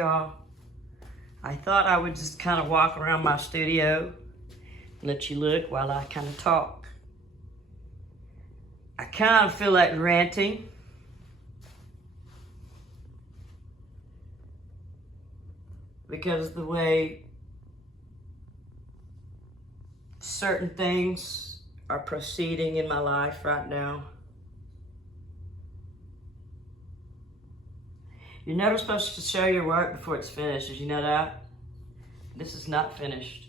y'all. I thought I would just kind of walk around my studio, let you look while I kind of talk. I kind of feel like ranting. Because the way certain things are proceeding in my life right now. You're never supposed to show your work before it's finished. Did you know that? This is not finished.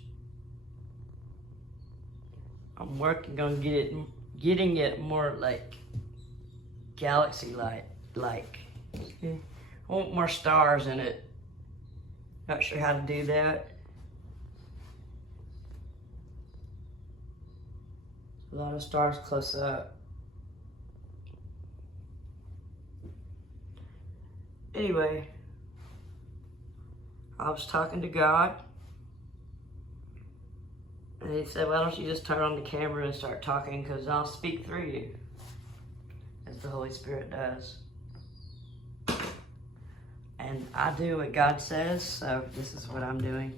I'm working on getting it more like galaxy light, like. I want more stars in it. Not sure how to do that. A lot of stars close up. Anyway, I was talking to God, and he said, why don't you just turn on the camera and start talking, because I'll speak through you, as the Holy Spirit does. And I do what God says, so this is what I'm doing.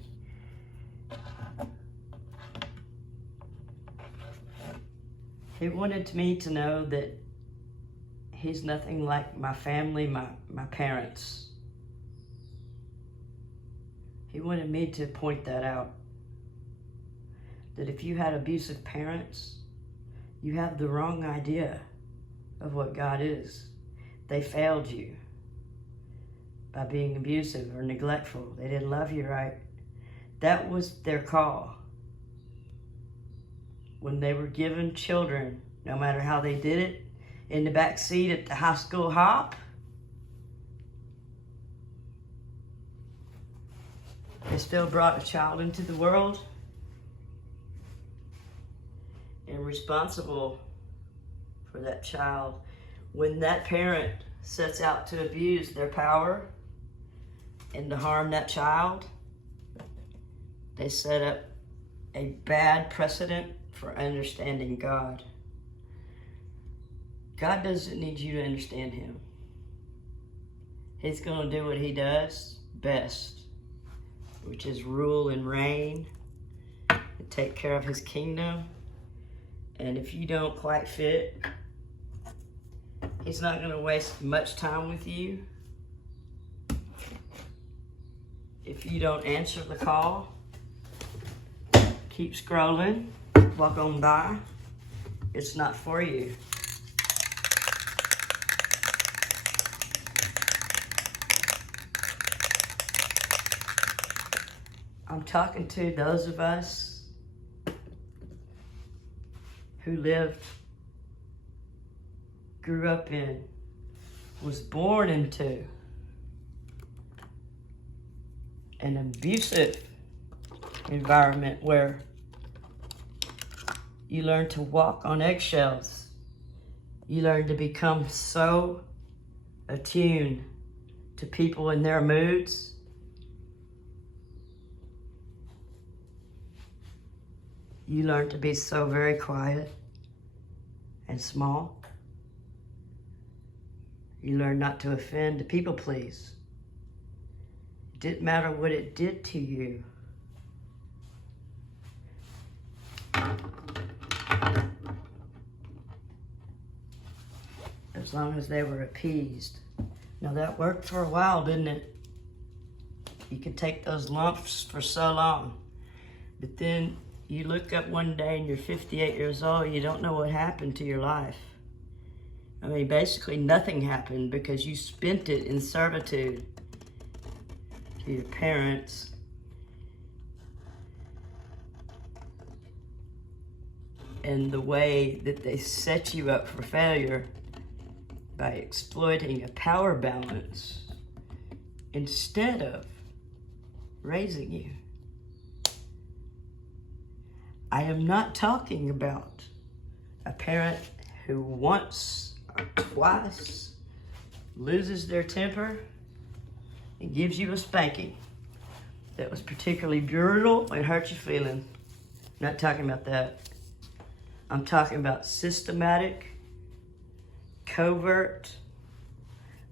He wanted me to know that he's nothing like my family, my parents. He wanted me to point that out. That if you had abusive parents, you have the wrong idea of what God is. They failed you by being abusive or neglectful. They didn't love you right. That was their call. When they were given children, no matter how they did it, in the back seat at the high school hop, they still brought a child into the world and responsible for that child. When that parent sets out to abuse their power and to harm that child, they set up a bad precedent for understanding God. God doesn't need you to understand him. He's going to do what he does best, which is rule and reign and take care of his kingdom. And if you don't quite fit, he's not going to waste much time with you. If you don't answer the call, keep scrolling, walk on by. It's not for you. I'm talking to those of us who lived, grew up in, was born into an abusive environment where you learn to walk on eggshells. You learn to become so attuned to people and their moods. You learn to be so very quiet and small. You learn not to offend, to people please. It didn't matter what it did to you. As long as they were appeased. Now that worked for a while, didn't it? You could take those lumps for so long. But then you look up one day and you're 58 years old, you don't know what happened to your life. I mean, basically nothing happened because you spent it in servitude to your parents. And the way that they set you up for failure by exploiting a power balance instead of raising you. I am not talking about a parent who once or twice loses their temper and gives you a spanking that was particularly brutal and hurt your feeling. I'm not talking about that. I'm talking about systematic, covert,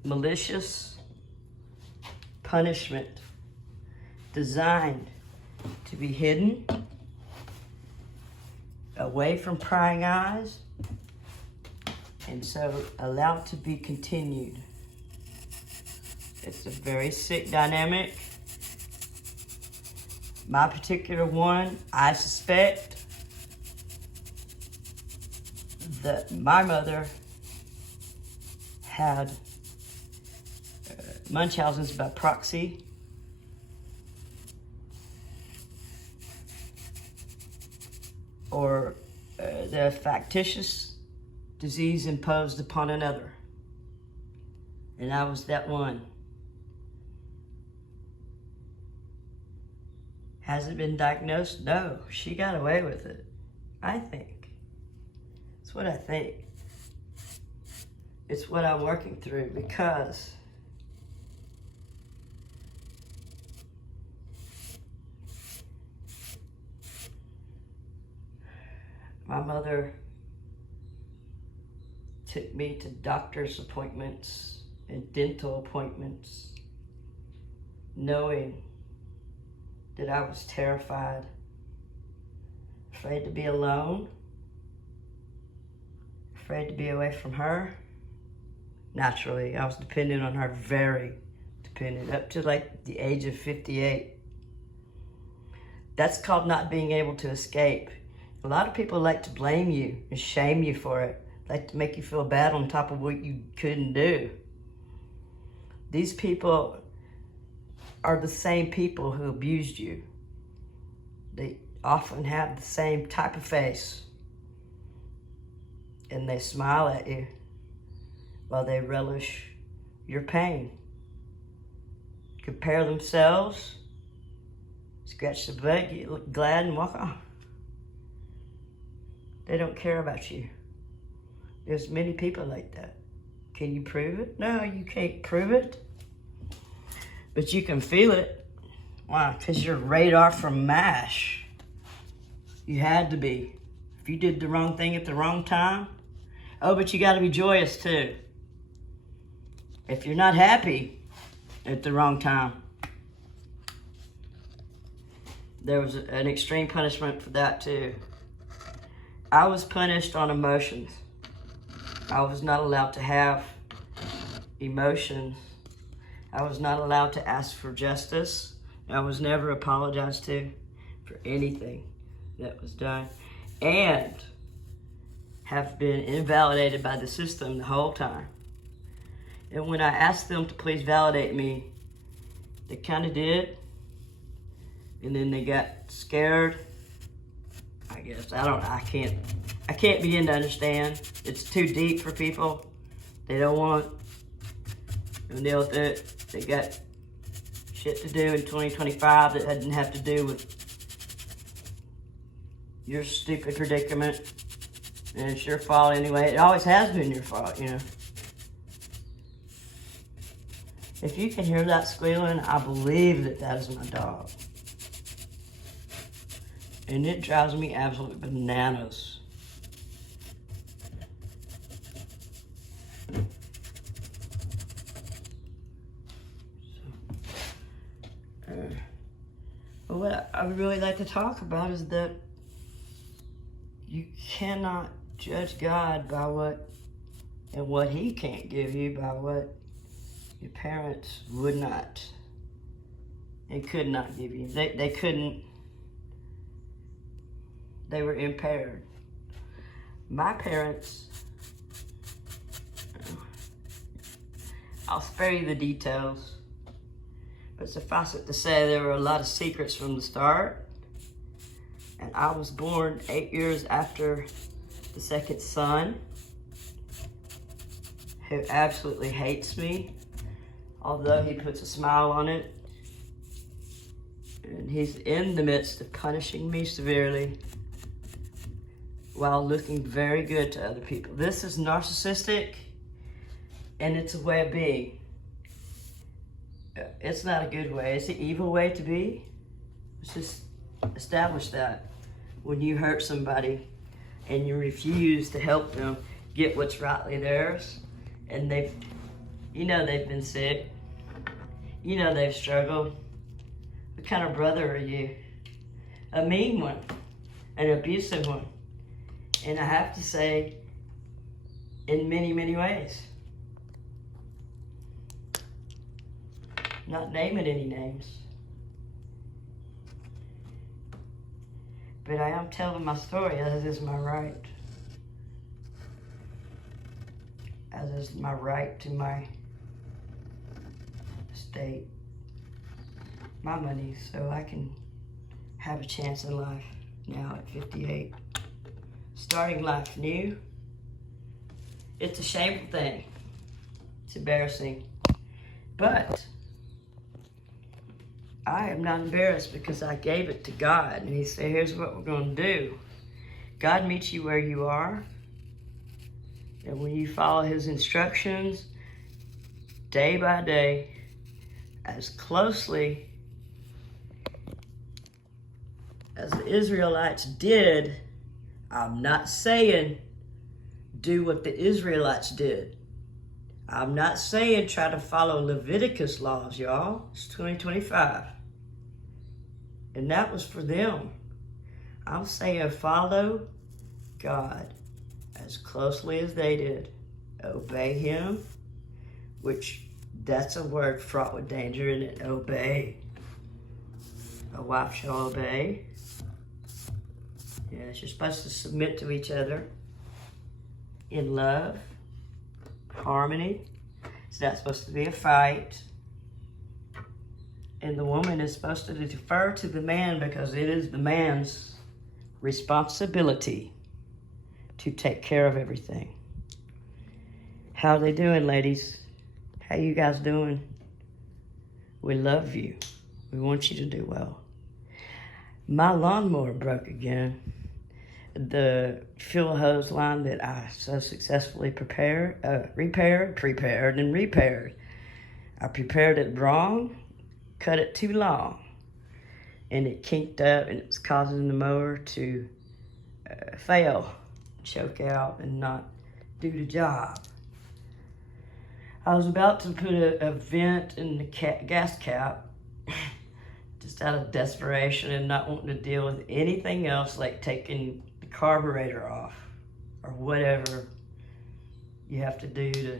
malicious punishment designed to be hidden, away from prying eyes, and so allowed to be continued. It's a very sick dynamic. My particular one, I suspect that my mother had Munchausen's by proxy, or the factitious disease imposed upon another. And I was that one. Has it been diagnosed? No, she got away with it, I think. It's what I think. It's what I'm working through, because my mother took me to doctor's appointments and dental appointments, knowing that I was terrified, afraid to be alone, afraid to be away from her. Naturally, I was dependent on her, very dependent, up to like the age of 58. That's called not being able to escape. A lot of people like to blame you and shame you for it, like to make you feel bad on top of what you couldn't do. These people are the same people who abused you. They often have the same type of face, and they smile at you while they relish your pain. Compare themselves, scratch the butt, get look glad, and walk on. They don't care about you. There's many people like that. Can you prove it? No, you can't prove it. But you can feel it. Why? Because you're radar from MASH. You had to be. If you did the wrong thing at the wrong time. Oh, but you got to be joyous too. If you're not happy at the wrong time. There was an extreme punishment for that too. I was punished on emotions. I was not allowed to have emotions. I was not allowed to ask for justice. I was never apologized to for anything that was done, and have been invalidated by the system the whole time. And when I asked them to please validate me, they kind of did, and then they got scared. I guess I can't begin to understand. It's too deep for people. They don't want to deal with it. They got shit to do in 2025 that doesn't have to do with your stupid predicament. And it's your fault anyway. It always has been your fault, you know. If you can hear that squealing, I believe that that is my dog. And it drives me absolutely bananas. But what I would really like to talk about is that you cannot judge God by what He can't give you, by what your parents would not and could not give you. They couldn't. They were impaired. My parents, I'll spare you the details, but suffice it to say there were a lot of secrets from the start. And I was born 8 years after the second son, who absolutely hates me, although he puts a smile on it. And he's in the midst of punishing me severely while looking very good to other people. This is narcissistic, and it's a way of being. It's not a good way. It's an evil way to be. Let's just establish that. When you hurt somebody and you refuse to help them get what's rightly theirs, and they've been sick, You know they've struggled. What kind of brother are you? A mean one, an abusive one. And I have to say, in many, many ways. Not naming any names. But I am telling my story as is my right. As is my right to my estate, my money, so I can have a chance in life now at 58. Starting life new. It's a shameful thing. It's embarrassing. But I am not embarrassed because I gave it to God. And he said, here's what we're going to do. God meets you where you are. And when you follow his instructions, day by day, as closely as the Israelites did, I'm not saying do what the Israelites did. I'm not saying try to follow Leviticus laws, y'all. It's 2025. And that was for them. I'm saying follow God as closely as they did. Obey him, which that's a word fraught with danger in it. Obey. A wife shall obey. Yes, you're supposed to submit to each other in love, harmony. It's not supposed to be a fight. And the woman is supposed to defer to the man because it is the man's responsibility to take care of everything. How are they doing, ladies? How you guys doing? We love you. We want you to do well. My lawnmower broke again. The fuel hose line that I so successfully repaired. I prepared it wrong, cut it too long, and it kinked up, and it was causing the mower to fail, choke out, and not do the job. I was about to put a vent in the gas cap, just out of desperation and not wanting to deal with anything else like taking the carburetor off or whatever you have to do to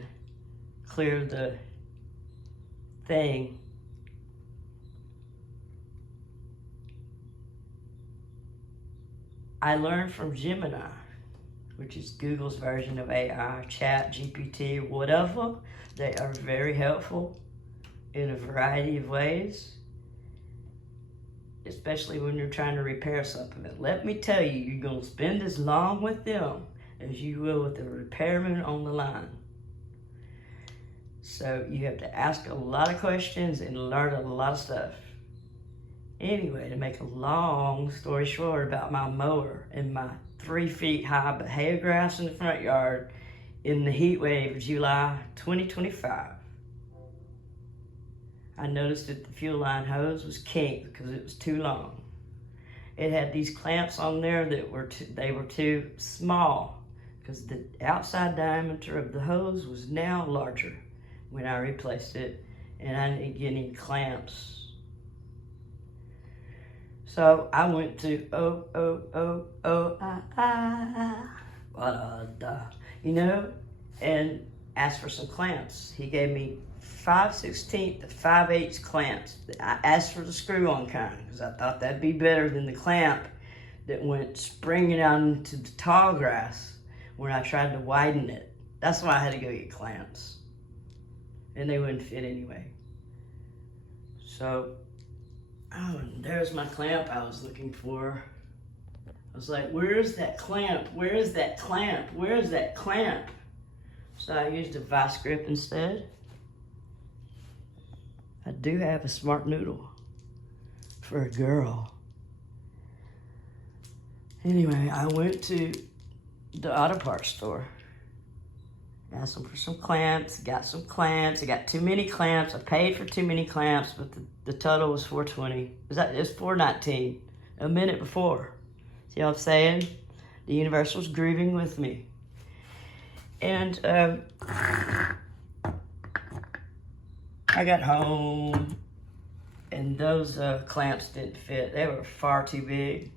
clear the thing. I learned from Gemini, which is Google's version of AI, Chat, GPT, whatever. They are very helpful in a variety of ways, especially when you're trying to repair something. And let me tell you, you're going to spend as long with them as you will with the repairman on the line. So you have to ask a lot of questions and learn a lot of stuff. Anyway, to make a long story short about my mower and my 3 feet high bahia grass in the front yard in the heat wave of July 2025. I noticed that the fuel line hose was kinked because it was too long. It had these clamps on there that were too small because the outside diameter of the hose was now larger when I replaced it, and I didn't get any clamps. So I went to and asked for some clamps. He gave me 5/16 to 5/8 clamps. I asked for the screw-on kind because I thought that'd be better than the clamp that went springing out into the tall grass when I tried to widen it. That's why I had to go get clamps. And they wouldn't fit anyway. So, and there's my clamp I was looking for. I was like, where's that clamp? Where's that clamp? Where's that clamp? So I used a vice grip instead. I do have a smart noodle for a girl. Anyway, I went to the auto parts store. Asked them for some clamps, got some clamps. I got too many clamps. I paid for too many clamps, but the total was $420. It was $419 a minute before. See what I'm saying? The universe was grieving with me. And I I got home and those clamps didn't fit. They were far too big.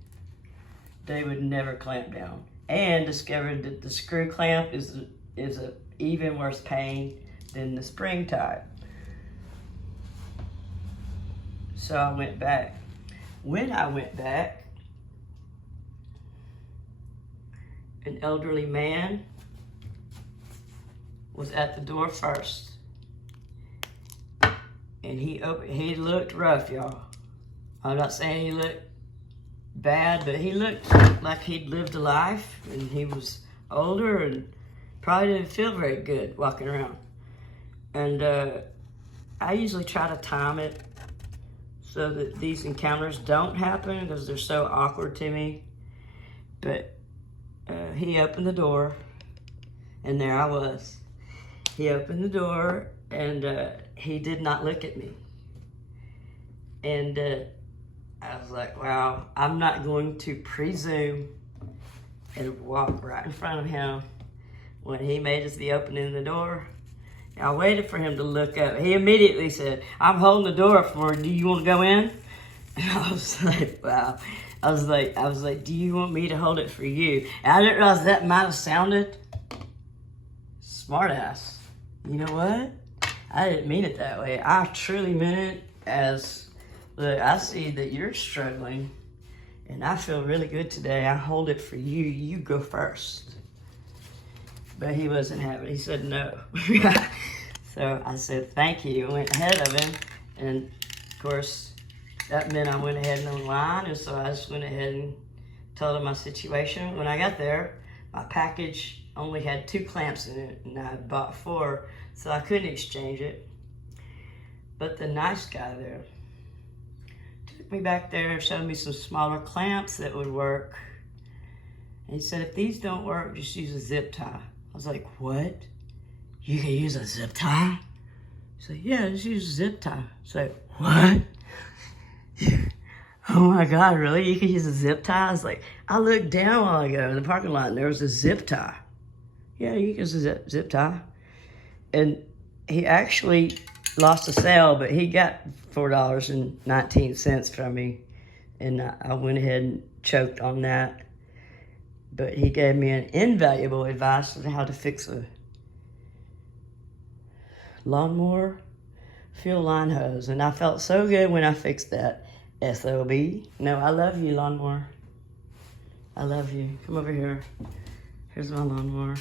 They would never clamp down. And discovered that the screw clamp is a even worse pain than the spring type. So I went back. When I went back, an elderly man was at the door first. And he looked rough, y'all. I'm not saying he looked bad, but he looked like he'd lived a life, and he was older and probably didn't feel very good walking around. And I usually try to time it so that these encounters don't happen because they're so awkward to me. But he opened the door, and there I was. He opened the door, and he did not look at me. And I was like, wow, I'm not going to presume and walk right in front of him when he made us the opening of the door. I waited for him to look up. He immediately said, I'm holding the door for, do you want to go in? And I was like, wow. I was like, do you want me to hold it for you? And I didn't realize that might have sounded smart ass. You know what? I didn't mean it that way. I truly meant it as, look, I see that you're struggling and I feel really good today. I hold it for you. You go first. But he wasn't having it. He said no. So I said, thank you. I went ahead of him. And of course, that meant I went ahead and online. And so I just went ahead and told him my situation. When I got there, my package only had 2 clamps in it, and I bought 4, so I couldn't exchange it. But the nice guy there took me back there and showed me some smaller clamps that would work. And he said, if these don't work, just use a zip tie. I was like, what? You can use a zip tie? He said, yeah, just use a zip tie. I was like, what? Oh my God, really? You can use a zip tie? I was like, I looked down a while ago in the parking lot and there was a zip tie. Yeah, you can use a zip tie. And he actually lost a sale, but he got $4.19 from me. And I went ahead and choked on that. But he gave me an invaluable advice on how to fix a lawnmower fuel line hose. And I felt so good when I fixed that. SOB. No, I love you, lawnmower. I love you. Come over here. Here's my lawnmower.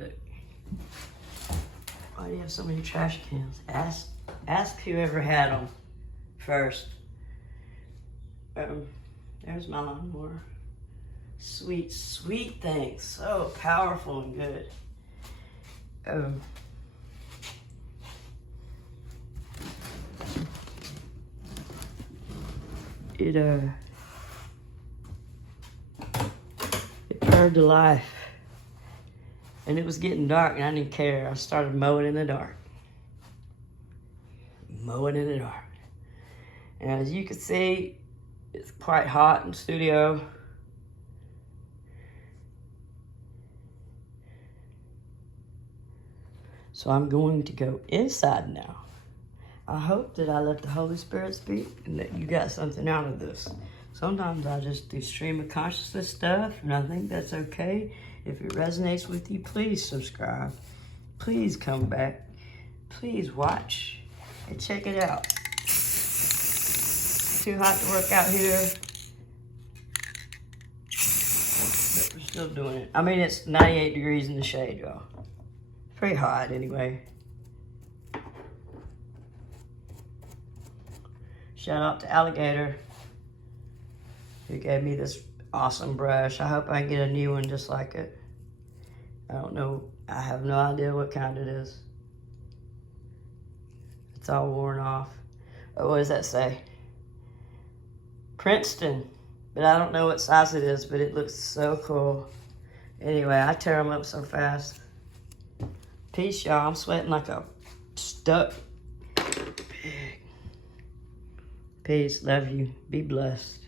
Look. Why do you have so many trash cans? Ask whoever had them first. There's my lawnmower. Sweet, sweet thing. So powerful and good. It purred to life. And it was getting dark and I didn't care. I started mowing in the dark. Mowing in the dark. And as you can see, it's quite hot in the studio. So I'm going to go inside now. I hope that I let the Holy Spirit speak and that you got something out of this. Sometimes I just do stream of consciousness stuff, and I think that's okay. If it resonates with you, please subscribe. Please come back. Please watch and check it out. Too hot to work out here. But we're still doing it. I mean, it's 98 degrees in the shade, y'all. Pretty hot anyway. Shout out to Alligator, who gave me this awesome brush. I hope I can get a new one just like it. I don't know. I have no idea what kind it is. It's all worn off. Oh, what does that say? Princeton. But I don't know what size it is, but it looks so cool. Anyway, I tear them up so fast. Peace, y'all. I'm sweating like a stuck pig. Peace. Love you. Be blessed.